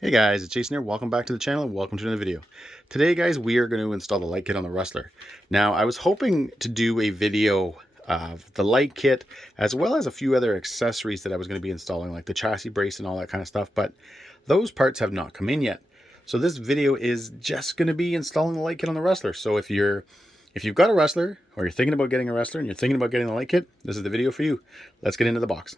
Hey guys, it's Jason here. Welcome back to the channel and welcome to another video. Today guys, we are going to install the light kit on the Rustler. Now I was hoping to do a video of the light kit as well as a few other accessories that I was going to be installing, like the chassis brace and all that kind of stuff, but those parts have not come in yet. So this video is just going to be installing the light kit on the Rustler. So if you've got a Rustler or you're thinking about getting a Rustler and you're thinking about getting the light kit, this is the video for you. Let's get into the box.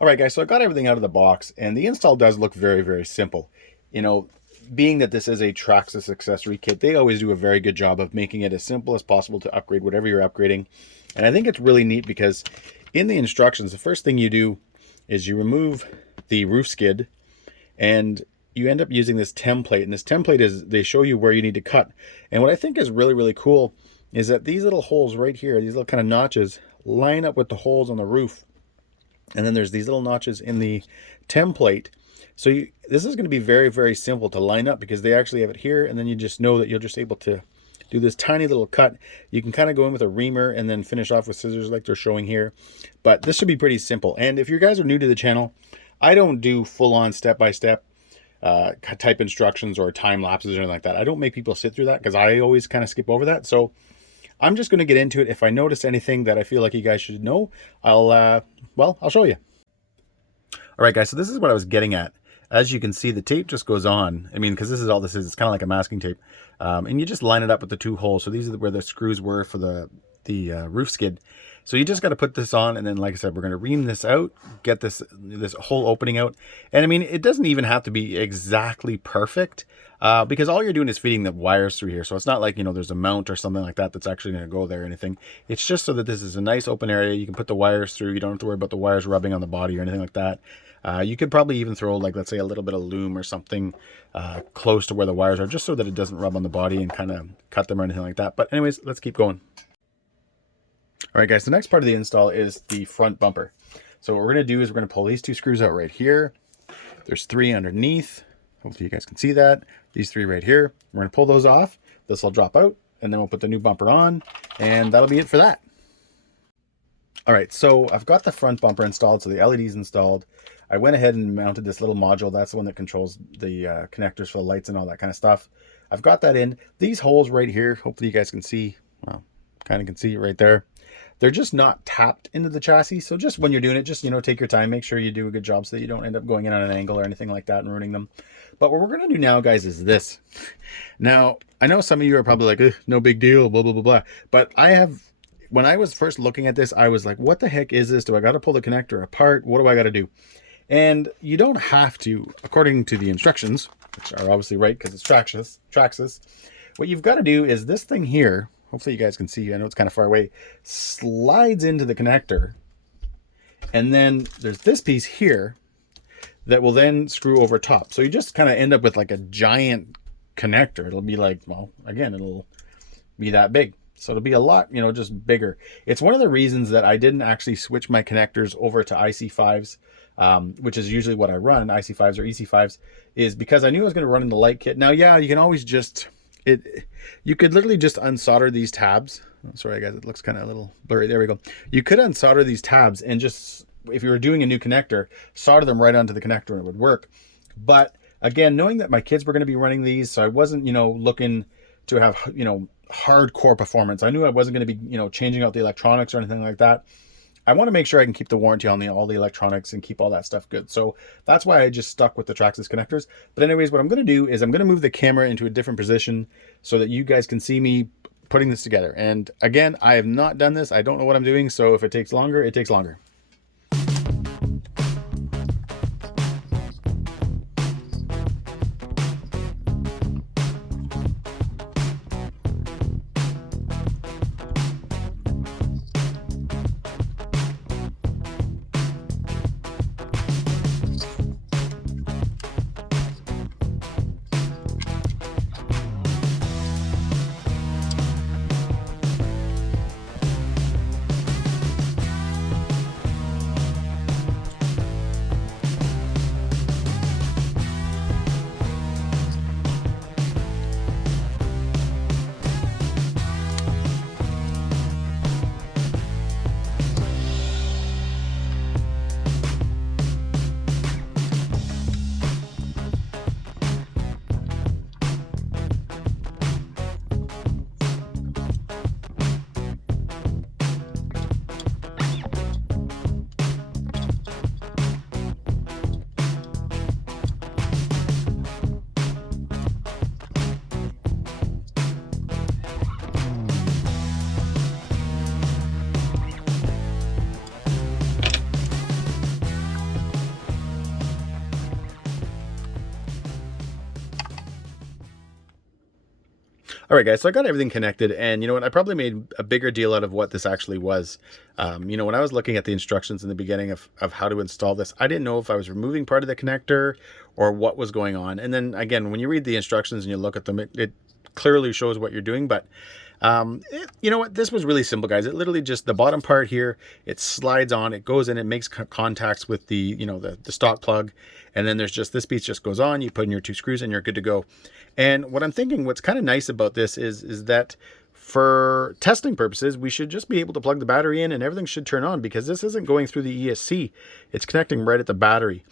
All right, guys, so I got everything out of the box, and the install does look very, very simple. You know, being that this is a Traxxas accessory kit, they always do a very good job of making it as simple as possible to upgrade whatever you're upgrading. And I think it's really neat because in the instructions, the first thing you do is you remove the roof skid, and you end up using this template. And this template is, they show you where you need to cut. And what I think is really, really cool is that these little holes right here, these little kind of notches, line up with the holes on the roof. And then there's these little notches in the template. So this is going to be very, very simple to line up because they actually have it here. And then you just know that you're just able to do this tiny little cut. You can kind of go in with a reamer and then finish off with scissors like they're showing here. But this should be pretty simple. And if you guys are new to the channel, I don't do full-on step-by-step type instructions or time lapses or anything like that. I don't make people sit through that because I always kind of skip over that. So I'm just going to get into it. If I notice anything that I feel like you guys should know, I'll show you. All right, guys, so this is what I was getting at. As you can see, the tape just goes on. I mean, because this is all this is. It's kind of like a masking tape. And you just line it up with the two holes. So these are where the screws were for the roof skid. So you just got to put this on, and then, like I said, we're going to ream this out, get this whole opening out. And I mean, it doesn't even have to be exactly perfect because all you're doing is feeding the wires through here. So it's not like, you know, there's a mount or something like that that's actually going to go there or anything. It's just so that this is a nice open area. You can put the wires through. You don't have to worry about the wires rubbing on the body or anything like that. You could probably even throw, like, let's say a little bit of loom or something close to where the wires are, just so that it doesn't rub on the body and kind of cut them or anything like that. But anyways, let's keep going. All right, guys, the next part of the install is the front bumper. So what we're going to do is we're going to pull these two screws out right here. There's three underneath. Hopefully you guys can see that. These three right here. We're going to pull those off. This will drop out, and then we'll put the new bumper on, and that'll be it for that. All right, so I've got the front bumper installed, so the LED's installed. I went ahead and mounted this little module. That's the one that controls the connectors for the lights and all that kind of stuff. I've got that in. These holes right here, hopefully you guys can see, well, kind of can see it right there. they're just not tapped into the chassis. So just when you're doing it, just, you know, take your time, make sure you do a good job so that you don't end up going in on an angle or anything like that and ruining them. But what we're going to do now, guys, is this. Now, I know some of you are probably like, no big deal, blah, blah, blah, blah. But when I was first looking at this, I was like, what the heck is this? Do I got to pull the connector apart? What do I got to do? And you don't have to, according to the instructions, which are obviously right because it's Traxxas. What you've got to do is this thing here, hopefully you guys can see, I know it's kind of far away, slides into the connector. And then there's this piece here that will then screw over top. So you just kind of end up with like a giant connector. It'll be like, well, again, it'll be that big. So it'll be a lot, you know, just bigger. It's one of the reasons that I didn't actually switch my connectors over to IC5s, which is usually what I run, IC5s or EC5s, is because I knew I was going to run in the light kit. Now, yeah, you can always just... you could literally just unsolder these tabs. Oh, sorry guys, it looks kind of a little blurry. There we go. You could unsolder these tabs and just, if you were doing a new connector, solder them right onto the connector and it would work. But again, knowing that my kids were going to be running these, so I wasn't, you know, looking to have, you know, hardcore performance. I knew I wasn't going to be, you know, changing out the electronics or anything like that. I want to make sure I can keep the warranty on all the electronics and keep all that stuff good. So that's why I just stuck with the Traxxas connectors. But anyways, what I'm going to do is I'm going to move the camera into a different position so that you guys can see me putting this together. And again, I have not done this. I don't know what I'm doing. So if it takes longer, it takes longer. All right, guys, so I got everything connected, and you know what? I probably made a bigger deal out of what this actually was. You know, when I was looking at the instructions in the beginning of how to install this, I didn't know if I was removing part of the connector or what was going on. And then again, when you read the instructions and you look at them, it clearly shows what you're doing. But you know what? This was really simple, guys. It literally just, the bottom part here, it slides on, it goes in, it makes contacts with the, you know, the stock plug. And then there's just, this piece just goes on, you put in your 2 screws and you're good to go. And what I'm thinking, what's kind of nice about this is that for testing purposes, we should just be able to plug the battery in and everything should turn on, because this isn't going through the ESC. It's connecting right at the battery.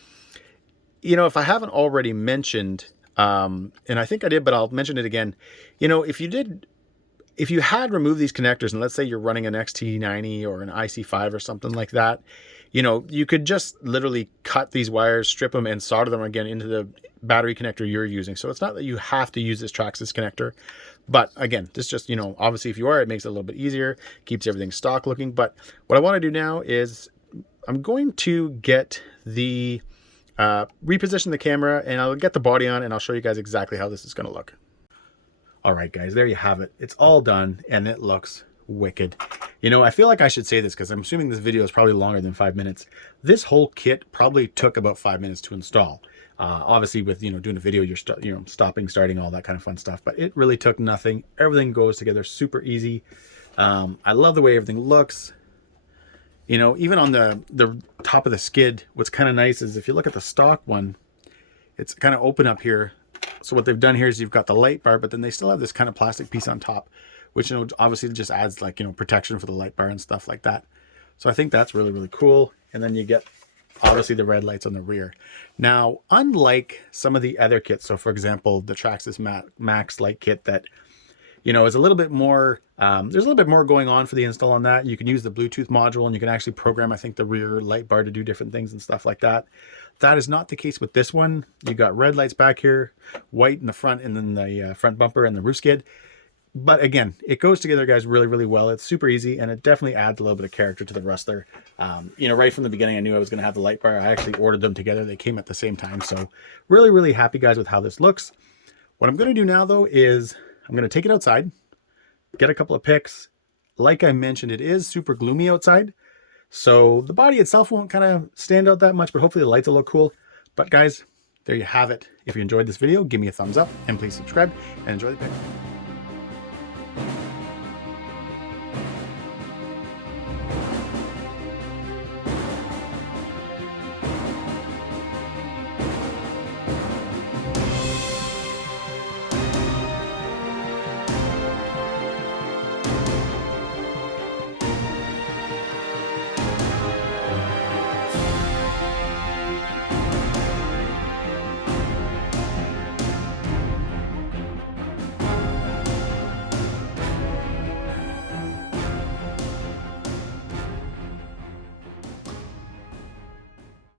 You know, if I haven't already mentioned, and I think I did, but I'll mention it again. You know, if you had removed these connectors, and let's say you're running an XT90 or an IC5 or something like that, you know, you could just literally cut these wires, strip them, and solder them again into the battery connector you're using. So it's not that you have to use this Traxxas connector. But again, this just, you know, obviously if you are, it makes it a little bit easier, keeps everything stock looking. But what I want to do now is I'm going to get the, reposition the camera, and I'll get the body on, and I'll show you guys exactly how this is going to look. All right, guys, there you have it. It's all done, and it looks wicked. You know, I feel like I should say this because I'm assuming this video is probably longer than 5 minutes. This whole kit probably took about 5 minutes to install. Obviously with, you know, doing a video, you're stopping, starting, all that kind of fun stuff, but it really took nothing. Everything goes together super easy. I love the way everything looks. You know, even on the top of the skid, what's kind of nice is if you look at the stock one, it's kind of open up here. So what they've done here is you've got the light bar, but then they still have this kind of plastic piece on top, which, you know, obviously just adds, like, you know, protection for the light bar and stuff like that. So I think that's really, really cool. And then you get obviously the red lights on the rear. Now, unlike some of the other kits, so for example, the Traxxas Max light kit that, you know, is a little bit more, there's a little bit more going on for the install on that. You can use the Bluetooth module and you can actually program, I think, the rear light bar to do different things and stuff like that. That is not the case with this one. You got red lights back here, white in the front, and then the front bumper and the roof skid. But again, it goes together, guys, really, really well. It's super easy, and it definitely adds a little bit of character to the Rustler. You know, right from the beginning, I knew I was going to have the light bar. I actually ordered them together. They came at the same time. So really, really happy, guys, with how this looks. What I'm going to do now, though, is I'm going to take it outside, get a couple of pics. Like I mentioned, it is super gloomy outside. So the body itself won't kind of stand out that much, but hopefully the lights will look cool. But guys, there you have it. If you enjoyed this video, give me a thumbs up and please subscribe and enjoy the pic.